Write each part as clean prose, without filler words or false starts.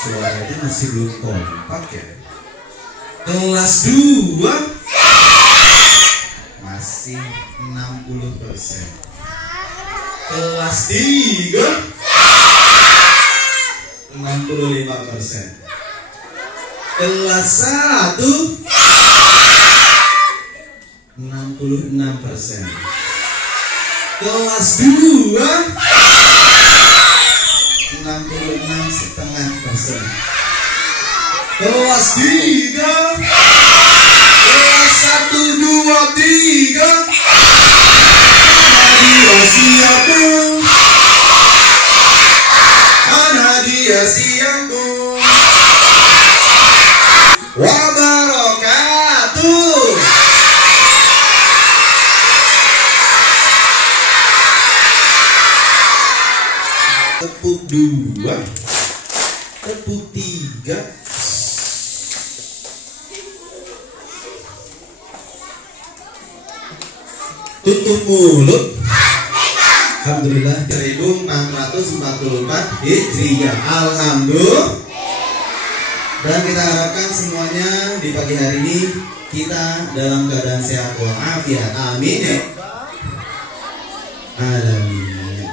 Suaranya masih belum kompak ya. Kelas 2 masih 60%. Kelas 3 65%. Kelas 1 66%. Kelas 2 66,5%. Kelas 3 kelas 1, 2, 3 mana dia siapku wabarakatuh. Tepuk 2, tepuk 3. Tutup mulut. Alhamdulillah 1444 Hijriah. Alhamdulillah. Dan kita harapkan semuanya di pagi hari ini kita dalam keadaan sehat walafiat. Amin ya. Amin.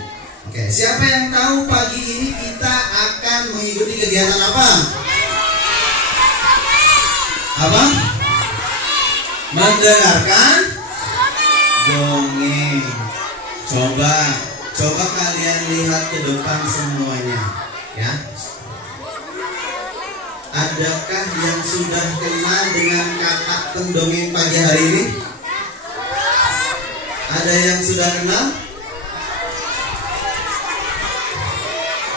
Oke, siapa yang tahu pagi ini kita akan mengikuti kegiatan apa? Apa? Mendengarkan dongeng. Coba kalian lihat ke depan semuanya, ya. Adakah yang sudah kenal dengan kakak pendongeng pagi hari ini? Ada yang sudah kenal?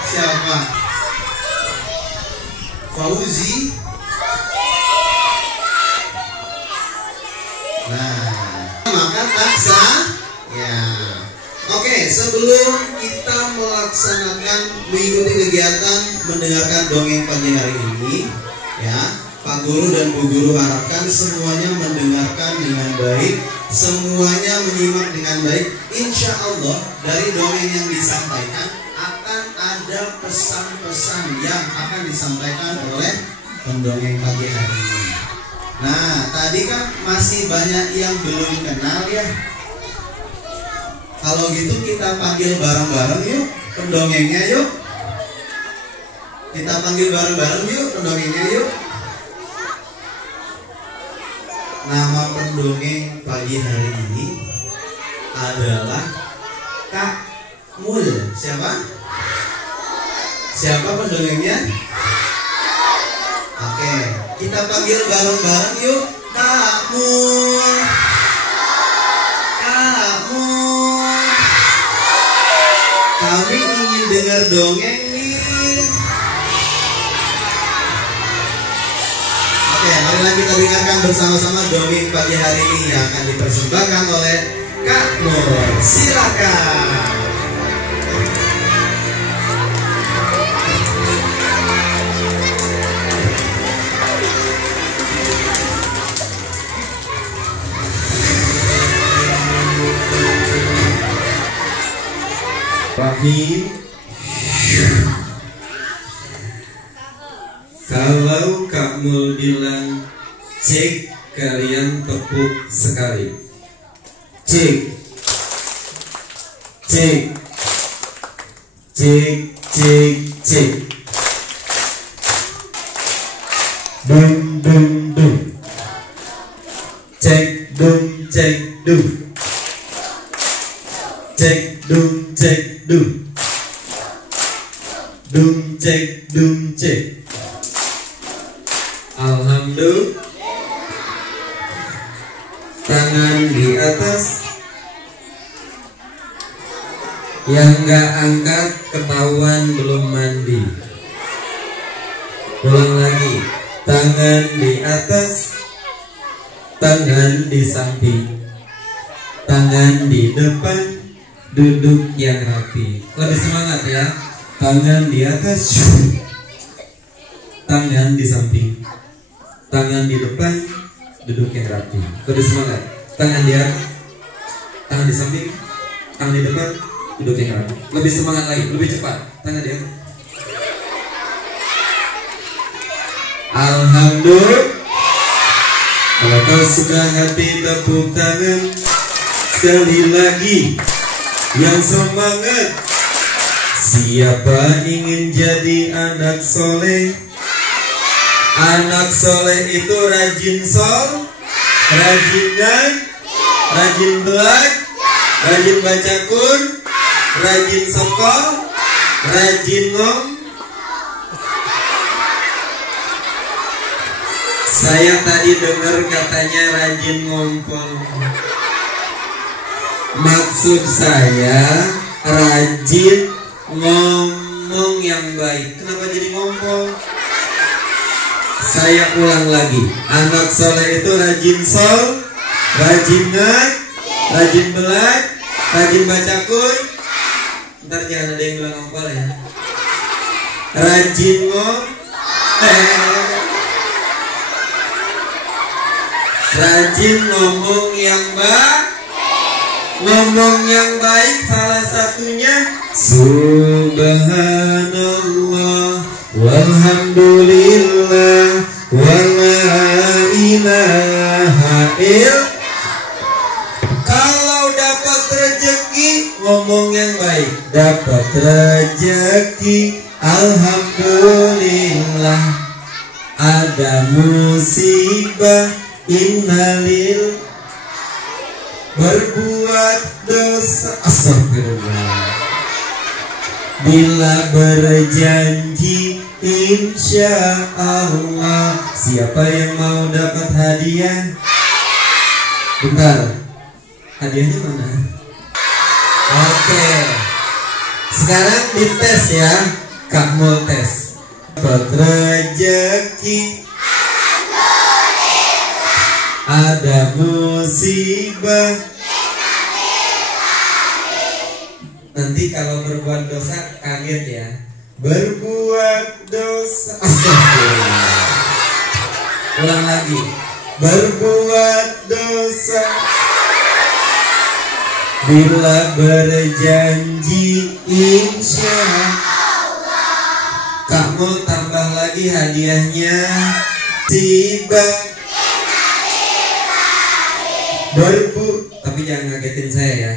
Siapa? Fauzi. Nah, maka taksa. Ya. Oke, sebelum kita melaksanakan mengikuti kegiatan mendengarkan dongeng pagi hari ini, ya, Pak Guru dan Bu Guru harapkan semuanya mendengarkan dengan baik, semuanya menyimak dengan baik. Insya Allah dari dongeng yang disampaikan akan ada pesan-pesan yang akan disampaikan oleh pendongeng pagi hari ini. Nah, tadi kan masih banyak yang belum kenal ya. Kalau gitu kita panggil bareng-bareng yuk pendongengnya yuk. Kita panggil bareng-bareng yuk pendongengnya yuk. Nama pendongeng pagi hari ini adalah Kak Mul. Siapa? Siapa pendongengnya? Oke, kita panggil bareng-bareng yuk Kak Mul. Kak Mul, kami ingin dengar dongeng nih. Oke, marilah kita dengarkan bersama-sama dongeng pagi hari ini yang akan dipersembahkan oleh Kak Mul. Silakan. Rahim. Kalau Kak Mul bilang cek, kalian tepuk sekali. Cek, cek, cek, cek, cek. Dum dum dum. Cek dum cek dum. Cek dum cek dum. Dum cek dum cek. Alhamdulillah. Tangan di atas. Yang gak angkat ketahuan belum mandi. Ulang lagi. Tangan di atas. Tangan di samping. Tangan di depan. Duduk yang rapi. Lebih semangat ya. Tangan di atas. Tangan di samping. Tangan di depan. Duduk yang rapi. Lebih semangat. Tangan di atas. Tangan di samping. Tangan di depan. Duduk yang rapi. Lebih semangat lagi. Lebih cepat. Tangan di atas. tanduk. Kalau kau sudah hati tepuk tangan sekali lagi yang semangat. Siapa ingin jadi anak soleh? Anak soleh itu rajin sol, rajin ngaji, rajin belak, rajin baca Quran, rajin sekolah, rajin ngom. Saya tadi dengar katanya rajin ngompol. Maksud saya rajin ngomong yang baik. Kenapa jadi ngompol? Saya ulang lagi. Anak soleh itu rajin sol, rajin ngaji, rajin belak, rajin baca Quran. Ntar jangan ada yang bilang ngompol ya. Rajin rajin ngomong yang baik. Ngomong yang baik salah satunya Subhanallah walhamdulillah wala ilaha illallah. Kalau dapat rezeki ngomong yang baik, dapat rezeki alhamdulillah. Ada musibah innalil, berbuat dosa astagfirullah. Bila berjanji insya Allah. Siapa yang mau dapat hadiah? Bentar, hadiahnya mana? Oke, sekarang dites ya. Kak mau tes. Dapat rezeki, ada musibah. Nanti kalau berbuat dosa kaget ya. Berbuat dosa. Astagfirullah. Ulang lagi. Berbuat dosa. Bila berjanji insya Allah. Kamu tambah lagi hadiahnya. Tiba tapi jangan ngagetin saya ya.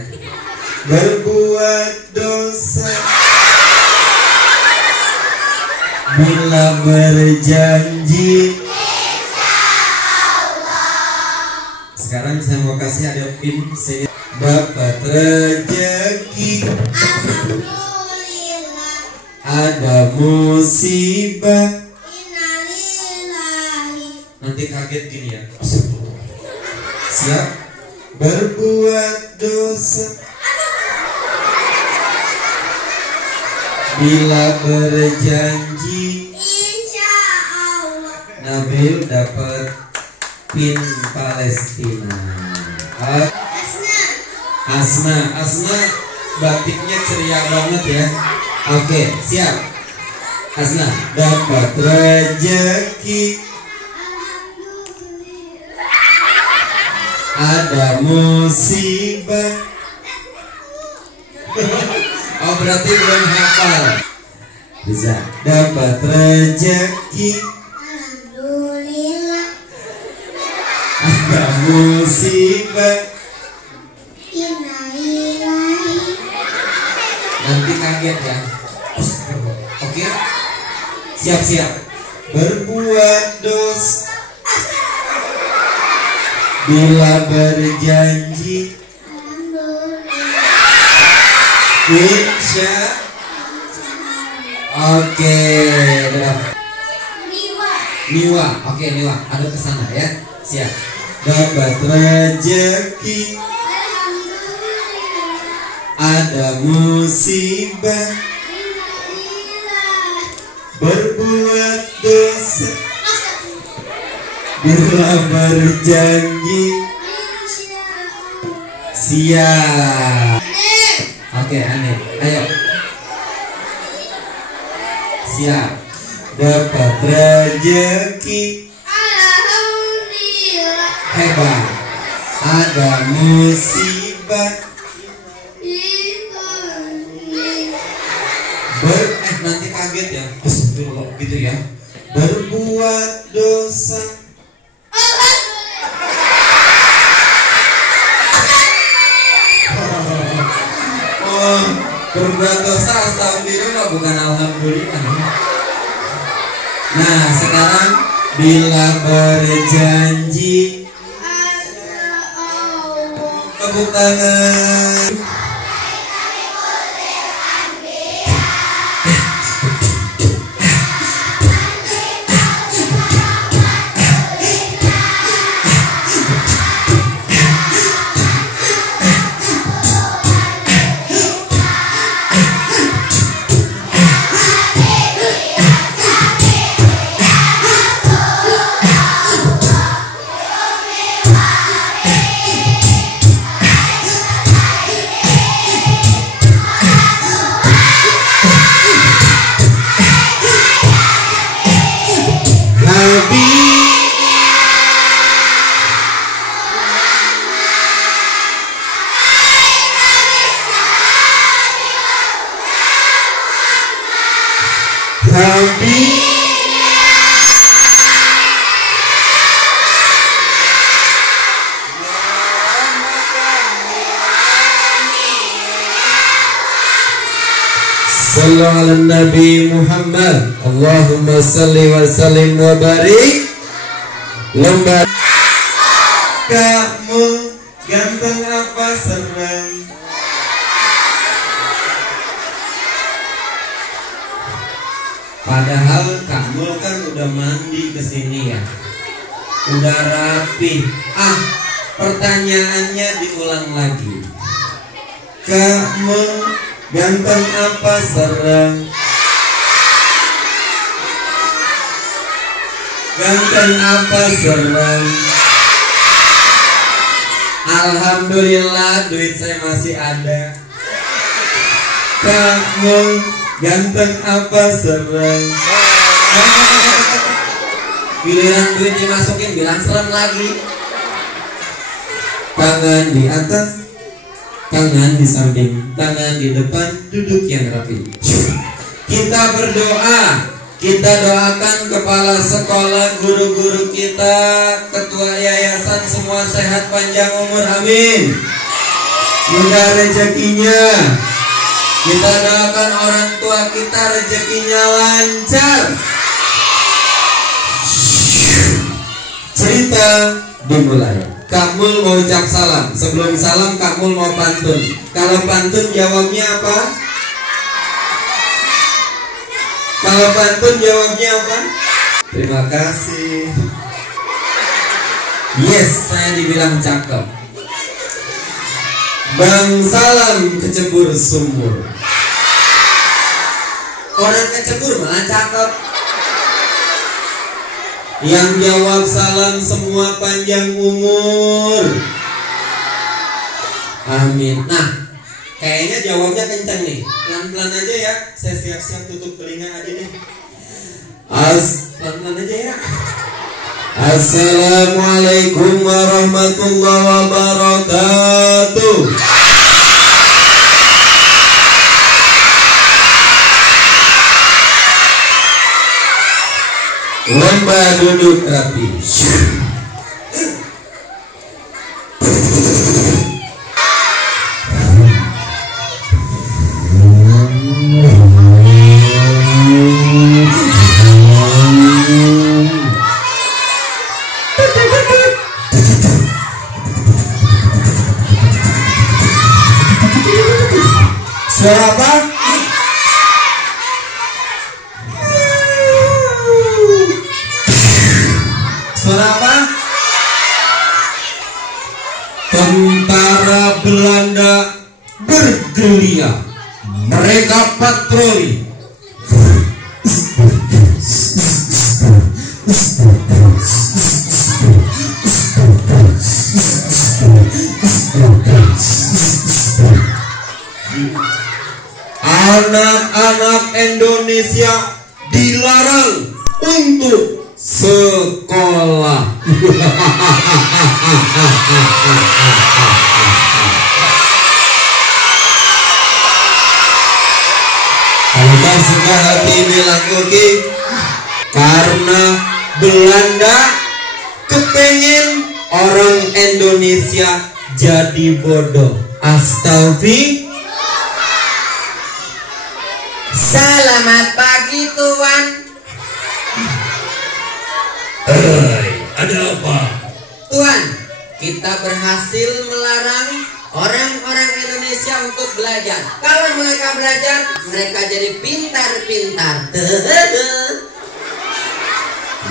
Berbuat dosa, bila berjanji. Sekarang saya mau kasih ada pin. Dapat rezeki, alhamdulillah. Ada musibah, innalillahi. Nanti kaget gini ya. Siap? Berbuat dosa, bila berjanji insya Allah. Nabil dapat pin Palestina. Asna batiknya ceria banget ya. Oke, siap. Asna dapat rezeki, ada musibah. Oh berarti belum hafal. Bisa. Dapat rezeki, alhamdulillah. Ada musibah, innalillahi. Nanti kaget ya. Oke. Siap-siap. Berbuat dosa, bila berjanji insya. Oke, Niwa. Oke, Niwa, ada kesana ya. Siap. Dapat rezeki, ada musibah, berbuat dosa, bila berjanji siap. Oke, aneh. Ayo. Siap. Dapat rezeki, alhamdulillah. Hebat. Ada musibah, nanti kaget ya. Gitu ya. Berbuat berbuat dosa. Oh, berbuat dosa astagfirullah bukan alhamdulillah. Nah, sekarang bila berjanji tepuk tangan. Sallu ala Nabi Muhammad. Allahumma salli wa sallim wa barik. Lembar kamu ganteng apa serem? Padahal kamu kan udah mandi kesini ya, udah rapi. Pertanyaannya diulang lagi. Kamu ganteng apa serem? Ganteng apa serem? Alhamdulillah duit saya masih ada. Kamu ganteng apa serem? Giliran duit dimasukin bilang serem lagi. Tangan di atas, tangan di samping, tangan di depan, duduk yang rapi. Kita berdoa. Kita doakan kepala sekolah, guru-guru kita, ketua yayasan semua sehat panjang umur, amin. Mudah rezekinya. Kita doakan orang tua kita rezekinya lancar. Cerita dimulai. Kakmul mau ucap salam. Sebelum salam Kakmul mau pantun. Kalau pantun jawabnya apa? Kalau pantun jawabnya apa? Terima kasih. Yes, saya dibilang cakep. Bang salam kecebur sumur. Orang kecebur malah cakep. Yang jawab salam semua panjang umur, amin. Nah, kayaknya jawabnya kencang nih. Pelan-pelan aja ya. Saya siap-siap tutup telinga aja deh. Pelan-pelan aja ya. Assalamualaikum warahmatullahi wabarakatuh. Lomba duduk rapi. Suara apa? Suara apa? Tentara Belanda bergerilya. Mereka patroli. Anak-anak Indonesia dilarang untuk sekolah. Kalau suka hati bilang oke, karena Belanda kepengen orang Indonesia jadi bodoh. Astagfirullah. Selamat pagi Tuan. Ada apa? Tuan, kita berhasil melarang orang-orang Indonesia untuk belajar. Kalau mereka belajar, mereka jadi pintar-pintar.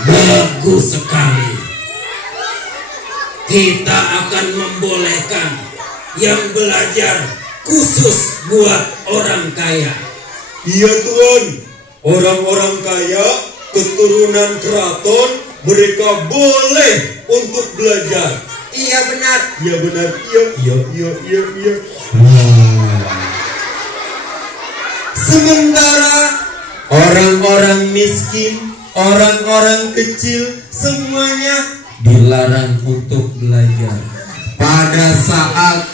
Bagus sekali. Kita akan membolehkan yang belajar khusus buat orang kaya. Iya Tuan, orang-orang kaya keturunan keraton mereka boleh untuk belajar. Iya benar. Iya benar. Iya. Sementara orang-orang miskin, orang-orang kecil semuanya dilarang untuk belajar. Pada saat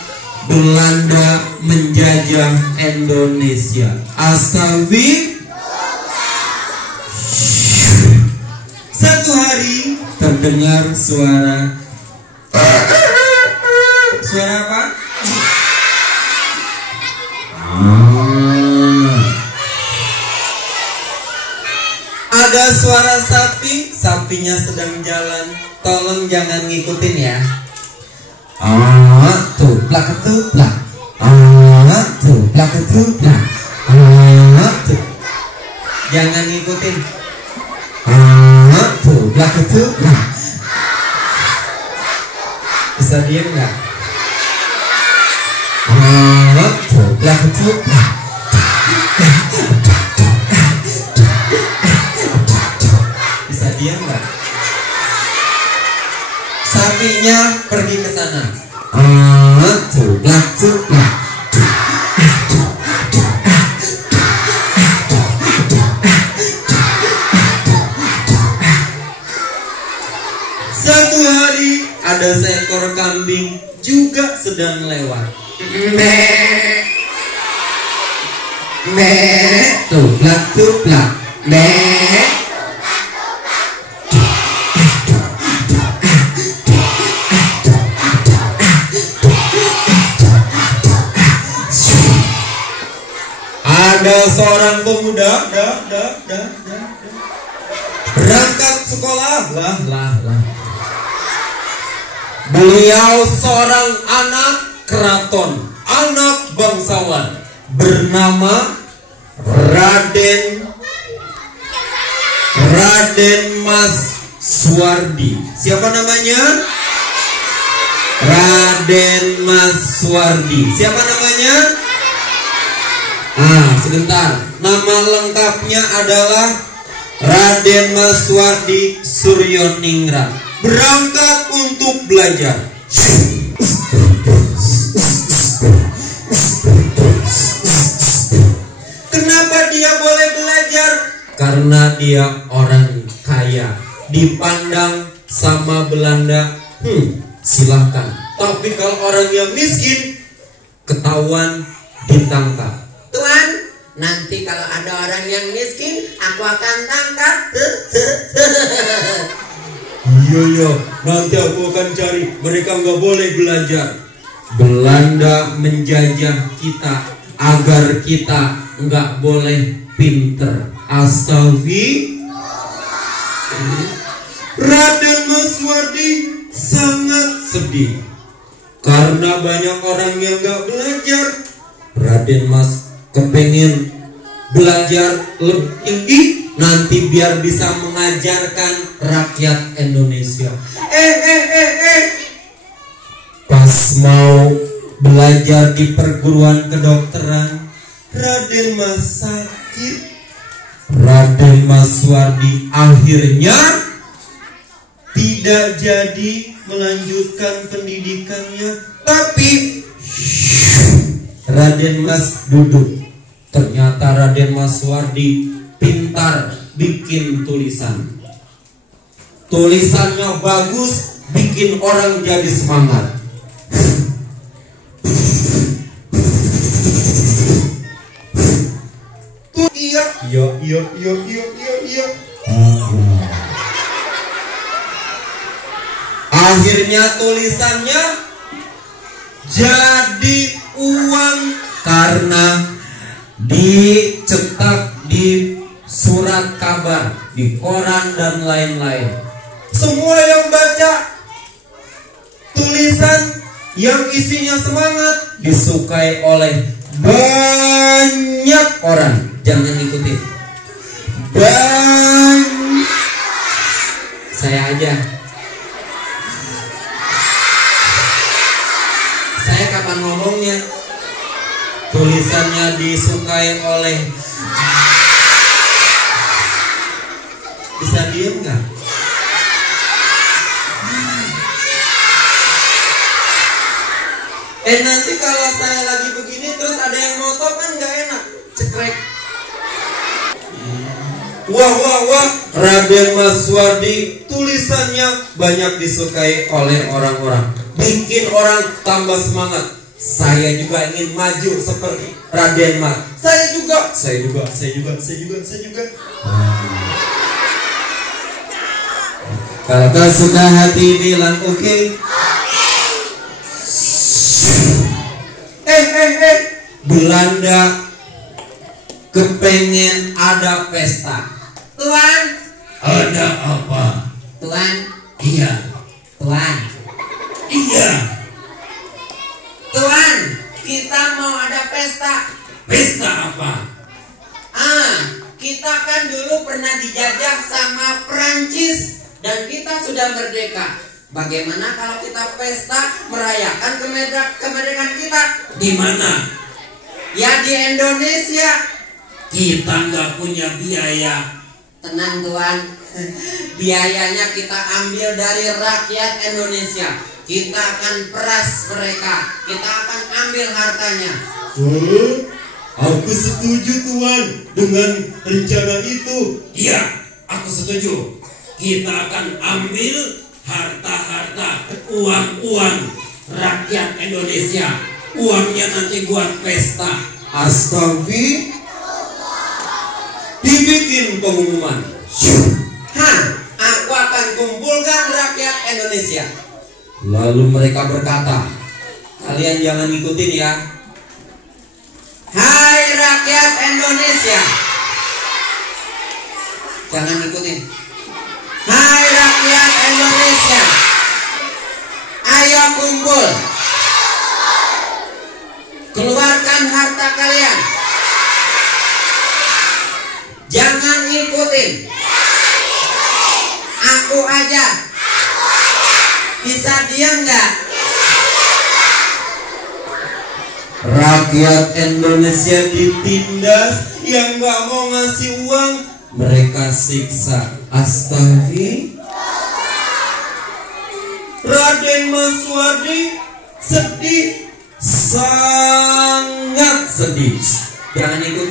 Belanda menjajah Indonesia, astagfirullah. Satu hari terdengar suara apa? Ada suara sapi, sapinya sedang jalan. Tolong jangan ngikutin ya. Tuplak ketuplak. Tuplak ketuplak. Jangan ngikutin. Tuplak ketuplak. Bisa diam nggak? Tuplak ketuplak. Bisa diam nggak? Sapinya pergi ke sana. Tuplak tuplak. Satu hari ada seekor kambing juga sedang lewat. Tuplak tuplak. Ada seorang pemuda berangkat sekolah. Beliau seorang anak keraton, anak bangsawan, bernama Raden Mas Suwardi. Siapa namanya? Raden Mas Suwardi. Siapa namanya? Sebentar. Nama lengkapnya adalah Raden Mas Suwardi Suryoningrat. Berangkat untuk belajar. Kenapa dia boleh belajar? Karena dia orang kaya. Dipandang sama Belanda, silahkan. Tapi kalau orang yang miskin, ketahuan, ditangkap. Tuan, nanti kalau ada orang yang miskin, aku akan tangkap. Iya, nanti aku akan cari. Mereka nggak boleh belajar. Belanda menjajah kita agar kita nggak boleh pinter. Astagfirullah. Raden Mas Suwardi sangat sedih karena banyak orang yang nggak belajar. Raden Mas kepengen belajar lebih tinggi, nanti biar bisa mengajarkan rakyat Indonesia. Pas mau belajar di perguruan kedokteran, Raden Mas sakit. Raden Mas Suwardi akhirnya tidak jadi melanjutkan pendidikannya. Tapi Raden Mas duduk. Ternyata Raden Mas Suwardi pintar bikin tulisan. Tulisannya bagus, bikin orang jadi semangat. Iya. Akhirnya tulisannya jadi uang karena dicetak di surat kabar, di koran dan lain-lain. Semua yang baca tulisan yang isinya semangat disukai oleh banyak orang. Jangan ikutin. Saya aja. Saya kapan ngomongnya? Tulisannya disukai oleh. Bisa diem nggak? Nanti kalau saya lagi begini terus ada yang motor kan nggak enak. Cekrek. Wah, Raden Maswardi tulisannya banyak disukai oleh orang-orang, bikin orang tambah semangat. Saya juga ingin maju seperti Raden Mas. Saya juga. Kalau kau suka hati bilang oke. Belanda kepengen ada pesta. Tuan, Ada apa? Tuan, Iya. Tuan, Iya. Tuan, kita mau ada pesta. Pesta apa? Kita kan dulu pernah dijajah sama Prancis dan kita sudah merdeka. Bagaimana kalau kita pesta merayakan kemerdekaan kita? Di mana? Ya di Indonesia. Kita nggak punya biaya. Tenang Tuan, biayanya kita ambil dari rakyat Indonesia. Kita akan peras mereka, kita akan ambil hartanya. Aku setuju Tuan dengan rencana itu. Iya, aku setuju. Kita akan ambil harta-harta, uang-uang rakyat Indonesia. Uangnya nanti buat pesta. Astagfirullah. Dibikin pengumuman. Aku akan kumpulkan rakyat Indonesia. Lalu mereka berkata, kalian jangan ikutin ya. Hai rakyat Indonesia. Jangan ikutin. Hai rakyat Indonesia. Ayo kumpul. Keluarkan harta kalian. Jangan ngikutin. Aku aja. Bisa diam nggak? Rakyat Indonesia ditindas, yang nggak mau ngasih uang mereka siksa. Astagfirullah. Raden Maswardi sedih, sangat sedih. Jangan ikut.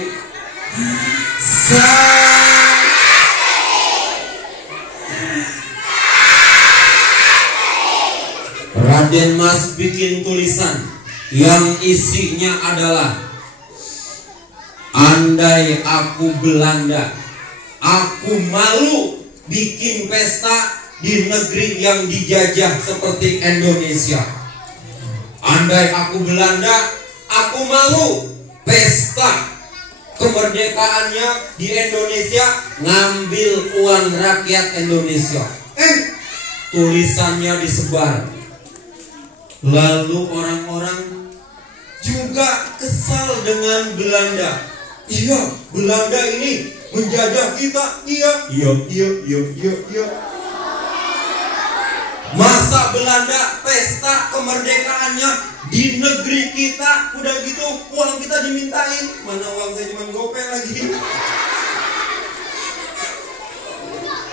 Raden Mas bikin tulisan yang isinya adalah, andai aku Belanda, aku malu bikin pesta di negeri yang dijajah seperti Indonesia. Andai aku Belanda, aku malu pesta kemerdekaannya di Indonesia ngambil uang rakyat Indonesia. Tulisannya disebar. Lalu orang-orang juga kesal dengan Belanda. Iya, Belanda ini menjajah kita. Iya. Masa Belanda pesta kemerdekaannya di negeri kita, udah gitu uang kita dimintain. Mana uang saya cuma gope lagi.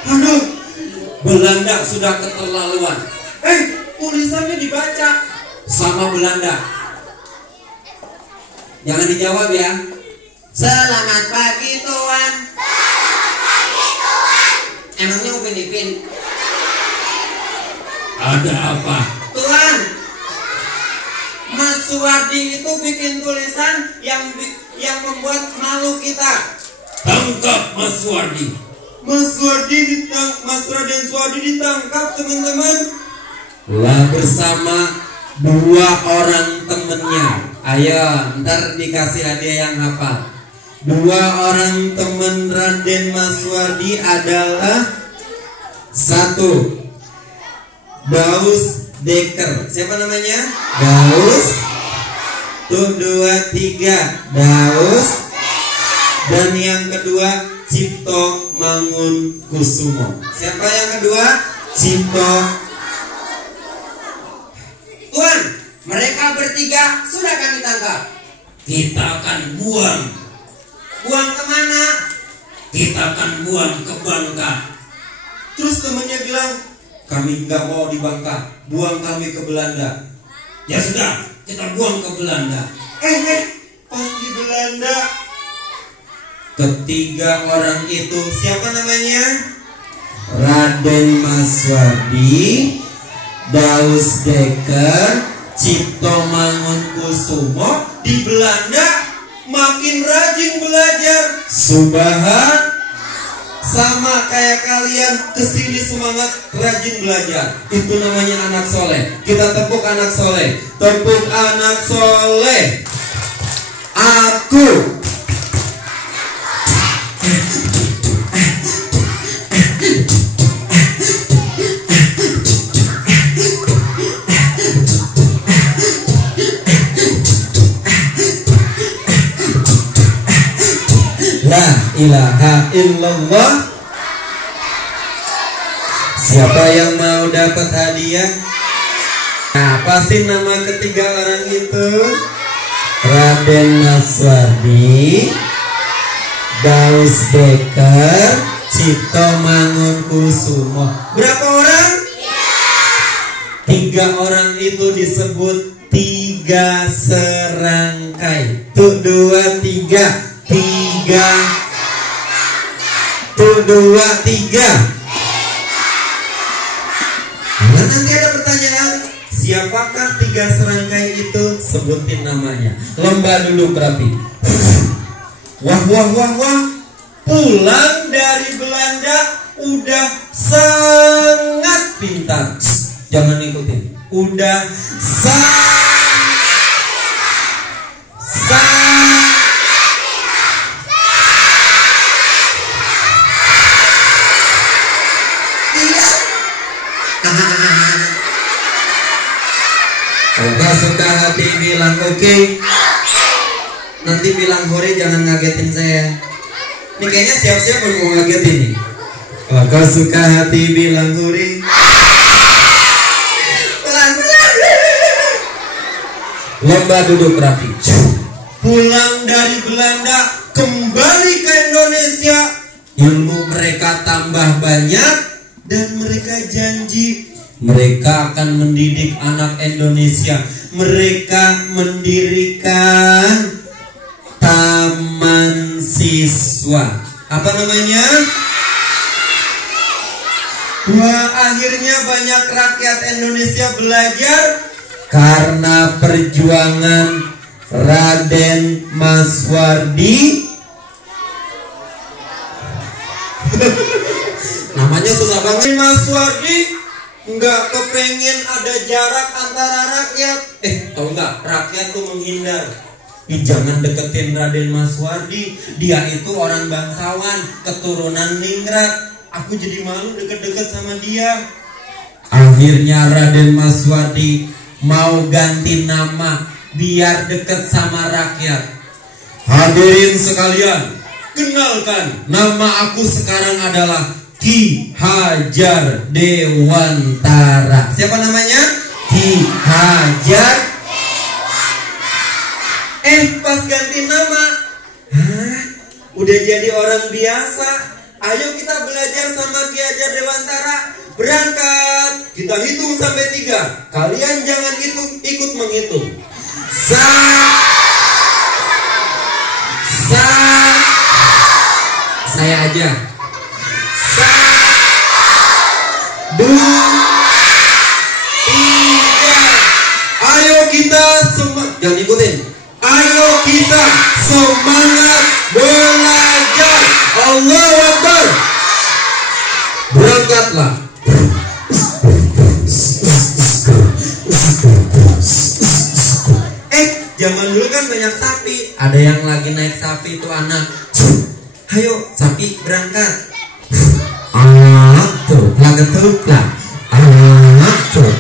Aduh, Belanda sudah keterlaluan. Tulisannya dibaca sama Belanda. Jangan dijawab ya. Selamat pagi Tuan. Selamat pagi Tuan. Emangnya Upin Ipin? Ada apa? Tuan, Mas Suwardi itu bikin tulisan yang membuat malu kita. Tangkap Mas Suwardi. Mas Raden Suwardi ditangkap teman-teman. lah bersama 2 orang temennya. Ayo, ntar dikasih hadiah yang hafal. 2 orang teman Raden Maswardi adalah 1. Daus Deker. Siapa namanya? Daus. Tuh 2, 3 Daus. Dan yang kedua Cipto Mangunkusumo. Siapa yang kedua? Cipto. Tuan, mereka bertiga sudah kami tangkap. Kita akan buang. Buang kemana? Kita akan buang ke Bangka. Terus temennya bilang, kami nggak mau di Bangka, buang kami ke Belanda. Ya sudah, kita buang ke Belanda. Pas di Belanda, ketiga orang itu siapa namanya? Raden Maswardi, Daus Deker, Cipto Mangunkusumo. Di Belanda makin rajin belajar. Subhan. Sama kayak kalian kesini semangat rajin belajar. Itu namanya anak soleh. Kita tepuk anak soleh. Tepuk anak soleh. Aku La ilaha illallah. Siapa yang mau dapat hadiah? Nah, pasti nama ketiga orang itu Raden Maswardi, Daus Deker, Cipto Mangunkusumo. Berapa orang? 3 orang itu disebut 3 serangkai. Tuh 2, 3 Tuh 2, 3. Nah, nanti ada pertanyaan, siapakah 3 serangkai itu? Sebutin namanya. Lomba duduk rapi. Wah. Pulang dari Belanda udah sangat pintar. Jangan ikutin. Udah sangat kalau gak suka hati bilang oke. Nanti bilang hore, jangan ngagetin saya. Ini kayaknya siap-siap mau ngagetin nih. Kalau gak suka hati bilang hore. Lomba duduk rapi. Pulang dari Belanda kembali ke Indonesia, ilmu mereka tambah banyak. Dan mereka janji mereka akan mendidik anak Indonesia. Mereka mendirikan taman siswa. Apa namanya? Wah, akhirnya banyak rakyat Indonesia belajar karena perjuangan Raden Maswardi. Namanya susah banget. Maswardi nggak kepengen ada jarak antara rakyat. Tahu nggak? Rakyat tuh menghindar. Jangan deketin Raden Maswardi. Dia itu orang bangsawan, keturunan ningrat. Aku jadi malu deket-deket sama dia. Akhirnya Raden Maswardi mau ganti nama biar deket sama rakyat. Hadirin sekalian, kenalkan, nama aku sekarang adalah Ki Hajar Dewantara. Siapa namanya? Ki Hajar. Pas ganti nama, udah jadi orang biasa. Ayo kita belajar sama Ki Hajar Dewantara. Berangkat. Kita hitung sampai 3. Kalian jangan ikut menghitung. Saya aja. 1, 2, 3. Ayo kita jangan ikutin. Ayo kita semangat belajar. Allahu Akbar. Berangkatlah. Ada yang lagi naik sapi itu anak. Ayo sapi berangkat. Tuh laga tuplak. Tuh.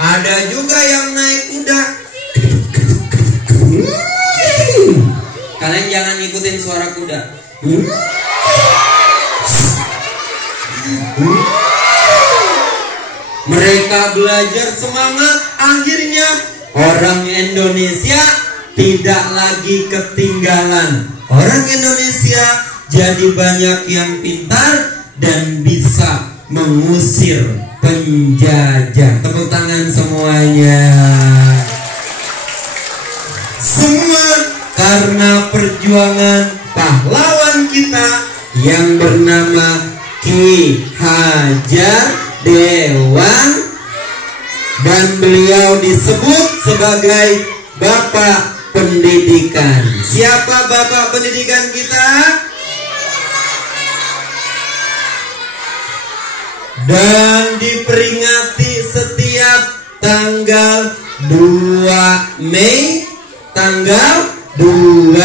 Ada juga yang naik kuda. Kalian jangan ikutin suara kuda. Mereka belajar semangat. Akhirnya orang Indonesia tidak lagi ketinggalan. Orang Indonesia jadi banyak yang pintar dan bisa mengusir penjajah. Tepuk tangan semuanya. Semua karena perjuangan pahlawan kita yang bernama Ki Hajar Dewantara, dan beliau disebut sebagai Bapak Pendidikan. Siapa Bapak Pendidikan kita? Dan diperingati setiap tanggal 2 Mei. Tanggal 2.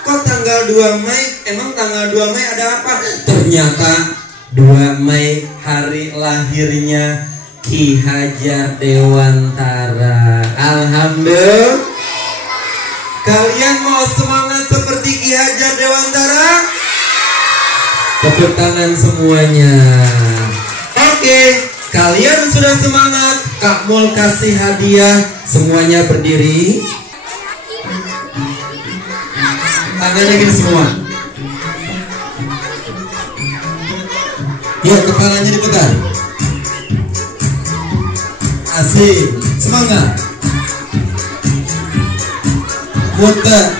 Kok tanggal 2 Mei? Emang tanggal 2 Mei ada apa? Ternyata 2 Mei hari lahirnya Ki Hajar Dewantara. Alhamdulillah. Kalian mau semangat seperti Ki Hajar Dewantara? Tepuk tangan semuanya. Oke, kalian sudah semangat. Kak Mul kasih hadiah. Semuanya berdiri. Tangannya gini semua. Yuk, kepalanya dipegang. Asik, semangat. Muter.